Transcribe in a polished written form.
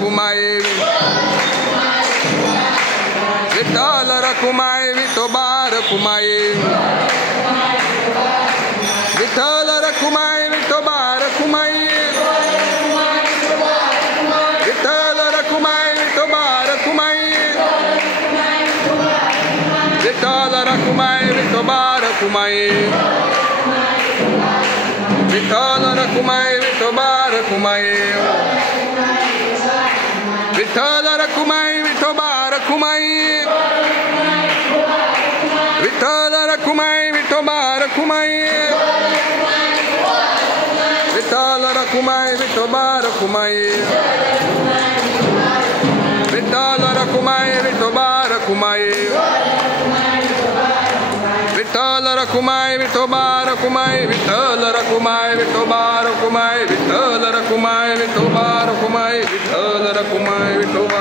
Rakhumai Vitthal Rakhumai Vithoba Rakhumai Vitthal Rakhumai Vithoba Rakhumai Vitthal Rakhumai Vithoba Rakhumai Vitthal Rakhumai Vithoba Rakhumai Vitthal Rakhumai Vithoba Rakhumai Vitthal Rakhumai Vithoba Rakhumai Vitthal Rakhumai Vithoba Rakhumai Vitthal Rakhumai Vithoba Rakhumai Vitthal Rakhumai Vithoba Rakhumai Vitthal Rakhumai Vithoba Rakhumai Vitthal Rakhumai Vithoba Rakhumai Vitthal Rakhumai Vithoba Rakhumai Vitthal Rakhumai Vithoba